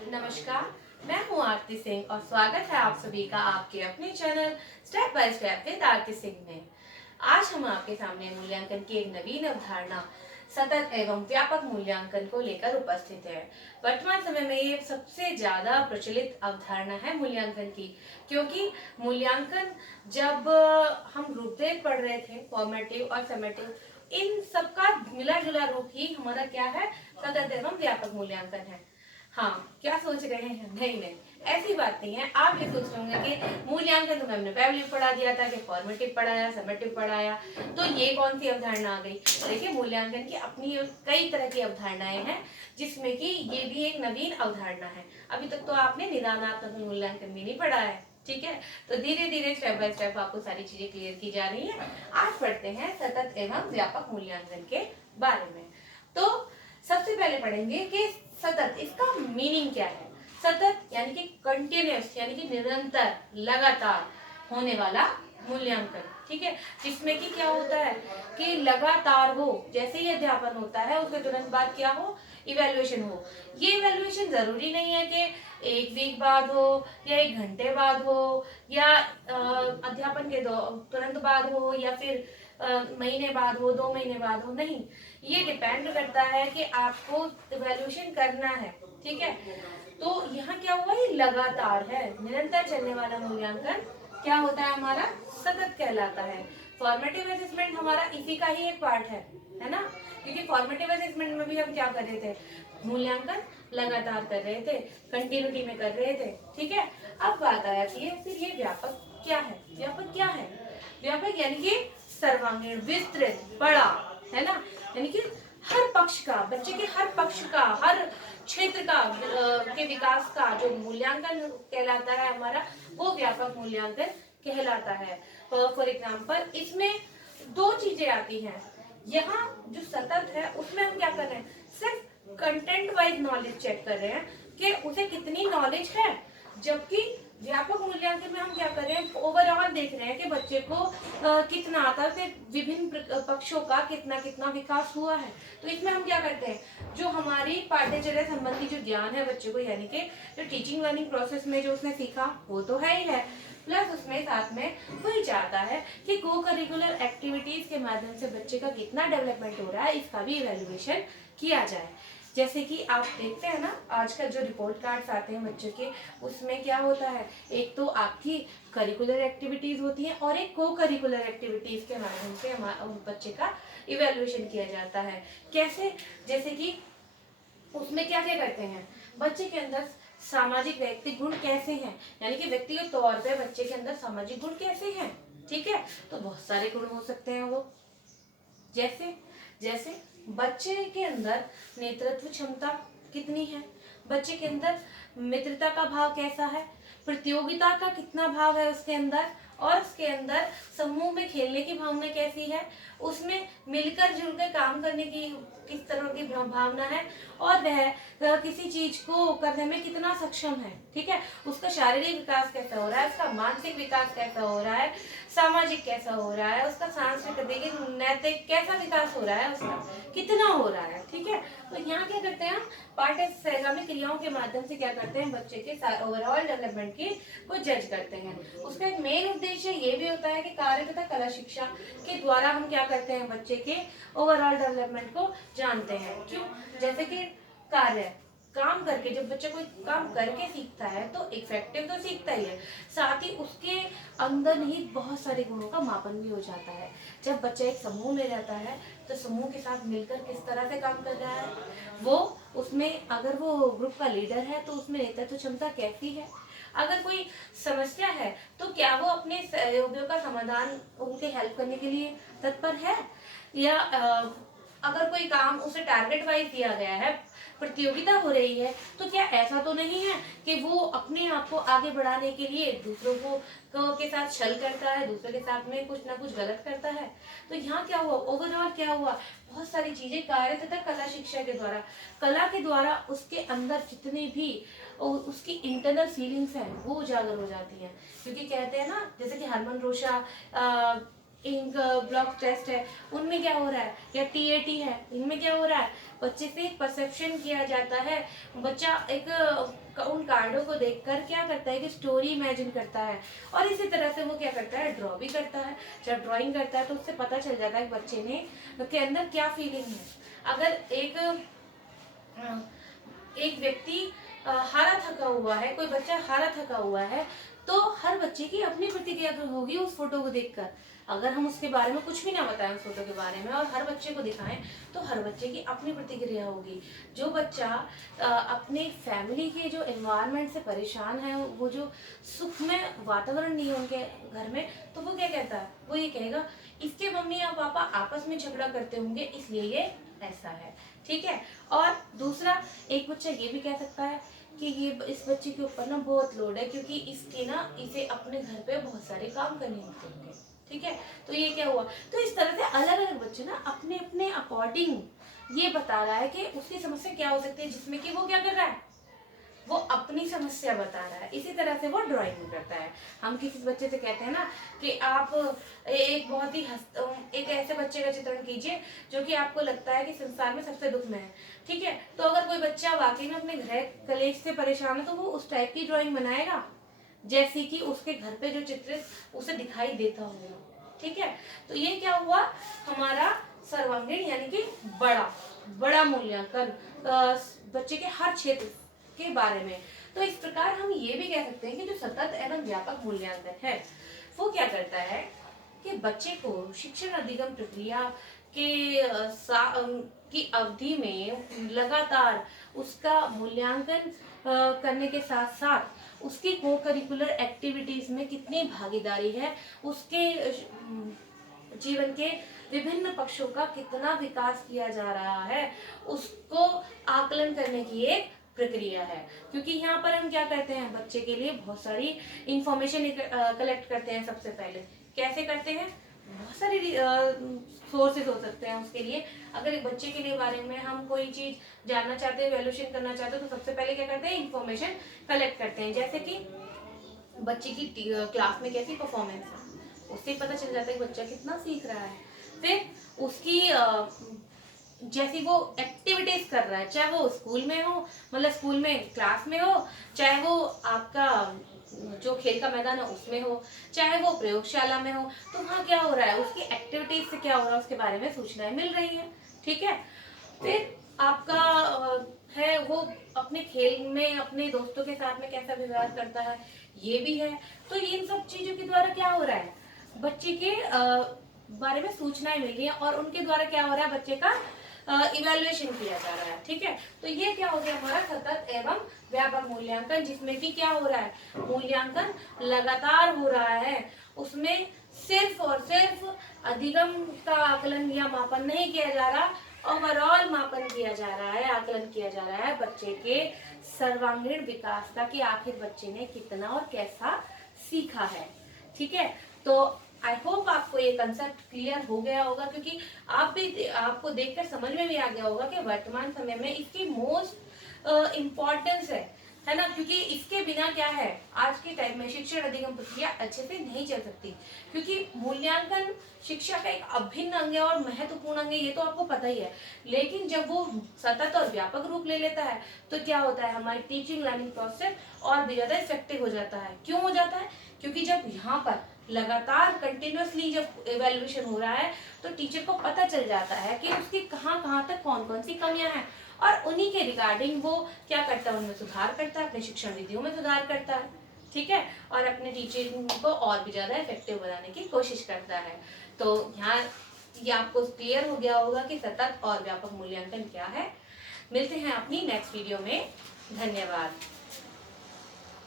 नमस्कार, मैं हूँ आरती सिंह और स्वागत है आप सभी का आपके अपने channel step by step with Aarti Singh में। आज हम आपके सामने मूल्यांकन की एक नवीन अवधारणा सतत एवं व्यापक मूल्यांकन को लेकर उपस्थित है। वर्तमान समय में ये सबसे ज्यादा प्रचलित अवधारणा है मूल्यांकन की, क्योंकि मूल्यांकन जब हम रूपरेख पढ़ रहे थे फॉर्मेटिव और समेटिव, इन सबका मिला जुला रूप ही हमारा क्या है, सतत एवं व्यापक मूल्यांकन है। हाँ, क्या सोच रहे हैं? नहीं नहीं, ऐसी बात नहीं है। आप ये सोच रहे होंगे कि मूल्यांकन तो हमने पहले पढ़ा दिया था कि फॉर्मेटिव पढ़ाया, समेटिव पढ़ाया, तो ये कौन सी अवधारणा आ गई। देखिए, मूल्यांकन की अपनी कई तरह की अवधारणाएं हैं, जिसमें कि ये भी एक नवीन अवधारणा है। अभी तक तो आपने निदानात्मक मूल्यांकन भी नहीं पढ़ा है, ठीक है। तो धीरे धीरे स्टेप बाय स्टेप आपको सारी चीजें क्लियर की जा रही है। आज पढ़ते हैं सतत एवं व्यापक मूल्यांकन के बारे में। तो सबसे पहले पढ़ेंगे कि सतत, इसका मीनिंग क्या है। सतत यानी कि कंटिन्यूअस, यानी कि निरंतर, लगातार होने वाला मूल्यांकन, ठीक है। जिसमें कि क्या होता है कि लगातार हो, जैसे ही अध्यापन होता है उसके तुरंत बाद क्या हो, इवेल्युएशन हो। ये इवेल्युएशन जरूरी नहीं है कि एक वीक बाद हो या एक घंटे बाद हो या अध्यापन के तुरंत बाद हो या फिर महीने बाद हो, 2 महीने बाद हो, नहीं। ये डिपेंड करता है कि आपको इवेल्युएशन करना है, ठीक है। तो यहाँ क्या हुआ, ये लगातार है, निरंतर चलने वाला मूल्यांकन क्या होता है हमारा, सतत कहलाता है। फॉर्मेटिव असेसमेंट हमारा इसी का ही एक पार्ट है ना। क्योंकि फॉर्मेटिव असेसमेंट में भी हम क्या कर रहे थे, मूल्यांकन लगातार कर रहे थे, कंटिन्यूटी में कर रहे थे, ठीक है। अब बात आ जाती है फिर ये व्यापक क्या है। व्यापक क्या है? व्यापक यानी कि सर्वांगीण, विस्तृत, बड़ा, है ना। यानी कि हर पक्ष का, बच्चे के हर पक्ष का, हर क्षेत्र का के विकास का जो मूल्यांकन कहलाता है हमारा, वो व्यापक मूल्यांकन कहलाता है। फॉर एग्जाम्पल, इसमें दो चीजें आती हैं। यहाँ जो सतत है उसमें हम क्या कर रहे हैं, सिर्फ कंटेंट वाइज नॉलेज चेक कर रहे हैं कि उसे कितनी नॉलेज है। जबकि व्यापक मूल्यांकन में हम क्या कर रहे हैं, ओवरऑल देख रहे हैं कि बच्चे को कितना आता है, विभिन्न पक्षों का कितना कितना विकास हुआ है। तो इसमें हम क्या करते हैं, जो हमारी पाठ्यचर्या संबंधी जो ज्ञान है बच्चे को, यानी कि जो टीचिंग लर्निंग प्रोसेस में जो उसने सीखा वो तो है ही है, प्लस उसमें साथ में वही चाहता है कि को करिकुलर एक्टिविटीज के माध्यम से बच्चे का कितना डेवलपमेंट हो रहा है, इसका भी इवेल्युएशन किया जाए। जैसे कि आप देखते हैं ना, आजकल जो रिपोर्ट कार्ड्स आते हैं बच्चों के, उसमें क्या होता है, एक तो आपकी करिकुलर एक्टिविटीज होती है और एक को करिकुलर एक्टिविटीज के माध्यम से बच्चे का इवेल्युएशन किया जाता है। कैसे? जैसे कि उसमें क्या क्या करते हैं, बच्चे के अंदर सामाजिक व्यक्ति गुण कैसे हैं, यानी कि व्यक्तिगत तौर पे बच्चे के अंदर सामाजिक गुण कैसे हैं, ठीक है। तो बहुत सारे गुण हो सकते हैं वो, जैसे जैसे बच्चे के अंदर नेतृत्व क्षमता कितनी है, बच्चे के अंदर मित्रता का भाव कैसा है, प्रतियोगिता का कितना भाव है उसके अंदर, और उसके अंदर समूह में खेलने की भावना कैसी है, उसमें मिलकर जुलकर काम करने की किस तरह की भावना है, और वह किसी चीज को करने में कितना सक्षम है, ठीक है। उसका शारीरिक विकास कैसा हो रहा है, उसका मानसिक विकास कैसा हो रहा है, सामाजिक कैसा हो रहा है, उसका सांस्कृतिक नैतिक कैसा विकास हो रहा है, उसका कितना हो रहा है, ठीक है। तो यहाँ क्या करते हैं, पाठ्य सहगामी क्रियाओं के माध्यम से क्या करते हैं, बच्चे के ओवरऑल डेवलपमेंट की को जज करते हैं। उसका एक मेन उद्देश्य ये भी होता है कि कार्य तथा कला शिक्षा के द्वारा हम क्या करते हैं, बच्चे के ओवरऑल डेवलपमेंट को जानते हैं। क्यों? जैसे कि कार्य, काम करके जब बच्चा कोई काम करके सीखता है तो इफेक्टिव तो सीखता ही है, साथ ही उसके अंदर ही बहुत सारे गुणों का मापन भी हो जाता है। जब बच्चा एक समूह में रहता है तो समूह के साथ मिलकर किस तरह से काम कर रहा है वो, उसमें अगर वो ग्रुप का लीडर है तो उसमें नेतृत्व क्षमता कैसी है, अगर कोई समस्या है तो क्या वो अपने सहयोगियों का समाधान, उनके हेल्प करने के लिए तत्पर है, या अगर कोई काम उसे टारगेट वाइज दिया गया है, प्रतियोगिता हो रही है, तो क्या ऐसा तो नहीं है कि वो अपने आप को आगे बढ़ाने के लिए दूसरों को के साथ छल करता है, दूसरों के साथ में कुछ ना कुछ गलत करता है। तो यहाँ क्या हुआ, ओवरऑल क्या हुआ, बहुत सारी चीजें कार्य तथा कला शिक्षा के द्वारा, कला के द्वारा उसके अंदर जितनी भी उसकी इंटरनल फीलिंग्स हैं वो उजागर हो जाती हैं। क्योंकि कहते हैं ना, जैसे कि Hermann Rorschach ink blot test है, उनमें क्या हो रहा है, या टीएटी है, इनमें क्या हो रहा है, बच्चे से एक परसेप्शन किया जाता है। बच्चा एक उन कार्डों को देखकर क्या करता है कि स्टोरी इमेजिन करता है, और इसी तरह से वो क्या करता है, ड्रॉ भी करता है। जब ड्राइंग करता है तो उससे पता चल जाता है कि बच्चे ने के अंदर क्या फीलिंग है। अगर एक व्यक्ति हारा थका हुआ है, कोई बच्चा हारा थका हुआ है, तो हर बच्चे की अपनी प्रतिक्रिया तो होगी उस फोटो को देखकर। अगर हम उसके बारे में कुछ भी ना बताएं उस फोटो के बारे में और हर बच्चे को दिखाएं, तो हर बच्चे की अपनी प्रतिक्रिया होगी। जो बच्चा अपने फैमिली के जो एनवायरनमेंट से परेशान है, वो जो सुखमय वातावरण नहीं है उनके घर में, तो वो क्या कहता है, वो ये कहेगा इसके मम्मी या पापा आपस में झगड़ा करते होंगे इसलिए ये ऐसा है। ठीक है। और दूसरा, एक बच्चा ये भी कह सकता है कि ये इस बच्चे के ऊपर ना बहुत लोड है, क्योंकि इसे अपने घर पे बहुत सारे काम करने होते होंगे। ठीक है। तो ये क्या हुआ, तो इस तरह से अलग अलग बच्चे ना अपने अपने अकॉर्डिंग ये बता रहा है कि उसकी समस्या क्या हो सकती है, जिसमें कि वो क्या कर रहा है, वो अपनी समस्या बता रहा है। इसी तरह से वो ड्राइंग करता है। हम किसी बच्चे से कहते हैं ना कि आप एक बहुत ही एक ऐसे बच्चे का चित्रण कीजिए जो कि आपको लगता है कि संसार में सबसे दुख में है। ठीक है। तो अगर कोई बच्चा वाकई में अपने घर कलेश से परेशान है, तो वो उस टाइप की ड्राइंग बनाएगा जैसी कि उसके घर पे जो चित्र उसे दिखाई देता होगा। ठीक है। तो ये क्या हुआ, हमारा सर्वांगीण यानी कि बड़ा बड़ा मूल्यांकन बच्चे के हर क्षेत्र के बारे में। तो इस प्रकार हम ये भी कह सकते हैं कि जो सतत एवं व्यापक मूल्यांकन है, वो क्या करता है कि बच्चे को शिक्षण अधिगम प्रक्रिया के की अवधि में लगातार उसका मूल्यांकन करने के साथ साथ उसकी को करिकुलर एक्टिविटीज में कितनी भागीदारी है, उसके जीवन के विभिन्न पक्षों का कितना विकास किया जा रहा है, उसको आकलन करने की एक प्रक्रिया है। क्योंकि यहाँ पर हम क्या करते हैं, बच्चे के लिए बहुत सारी इंफॉर्मेशन कलेक्ट करते हैं। सबसे पहले कैसे करते हैं, बहुत सारी सोर्सेज हो सकते हैं उसके लिए। अगर एक बच्चे के लिए बारे में हम कोई चीज जानना चाहते हैं, वैल्यूएशन करना चाहते हैं, तो सबसे पहले क्या करते हैं, इंफॉर्मेशन कलेक्ट करते हैं। जैसे कि बच्चे की क्लास में कैसी परफॉर्मेंस है, उससे पता चल जाता है कि बच्चा कितना सीख रहा है। फिर उसकी जैसी वो एक्टिविटीज कर रहा है, चाहे वो स्कूल में हो, मतलब स्कूल में क्लास में हो, चाहे वो आपका जो खेल का मैदान है उसमें हो, चाहे वो प्रयोगशाला में हो, तो वहाँ क्या हो रहा है, उसकी एक्टिविटीज से क्या हो रहा है उसके बारे में सूचनाएं मिल रही है। ठीक है। फिर आपका है वो अपने खेल में अपने दोस्तों के साथ में कैसा व्यवहार करता है, ये भी है। तो इन सब चीजों के द्वारा क्या हो रहा है, बच्चे के बारे में सूचनाएं मिल रही है और उनके द्वारा क्या हो रहा है, बच्चे का इवेल्युएशन किया जा रहा है। ठीक है। तो ये क्या हो गया हमारा सतत एवं व्यापक मूल्यांकन, जिसमें कि क्या हो रहा है, मूल्यांकन लगातार हो रहा है। उसमें सिर्फ और सिर्फ अधिगम का आकलन या मापन नहीं किया जा रहा, ओवरऑल मापन किया जा रहा है, आकलन किया जा रहा है बच्चे के सर्वांगीण विकास का, कि आखिर बच्चे ने कितना और कैसा सीखा है। ठीक है। तो आई होप आपको ये कंसेप्ट क्लियर हो गया होगा, क्योंकि आपको देखकर समझ में भी आ गया होगा कि वर्तमान समय में इसकी मोस्ट इम्पोर्टेंस है ना। क्योंकि इसके बिना क्या है, आज के टाइम में शिक्षण अधिगम प्रक्रिया अच्छे से नहीं चल सकती, क्योंकि मूल्यांकन शिक्षा का एक अभिन्न अंग है और महत्वपूर्ण अंग है, ये तो आपको पता ही है। लेकिन जब वो सतत और व्यापक रूप ले लेता है, तो क्या होता है, हमारी टीचिंग लर्निंग प्रोसेस और भी ज्यादा इफेक्टिव हो जाता है। क्यों हो जाता है, क्योंकि जब यहाँ पर लगातार कंटिन्यूअसली जब इवेल्युएशन हो रहा है, तो टीचर को पता चल जाता है कि उसकी कहाँ कहाँ तक कौन कौन सी कमियां हैं, और उन्हीं के रिगार्डिंग वो क्या करता है, उनमें सुधार करता है, अपने शिक्षण विधियों में सुधार करता है। ठीक है। और अपने टीचिंग को और भी ज्यादा इफेक्टिव बनाने की कोशिश करता है। तो यहाँ ये आपको क्लियर हो गया होगा कि सतत और व्यापक मूल्यांकन क्या है। मिलते हैं अपनी नेक्स्ट वीडियो में। धन्यवाद।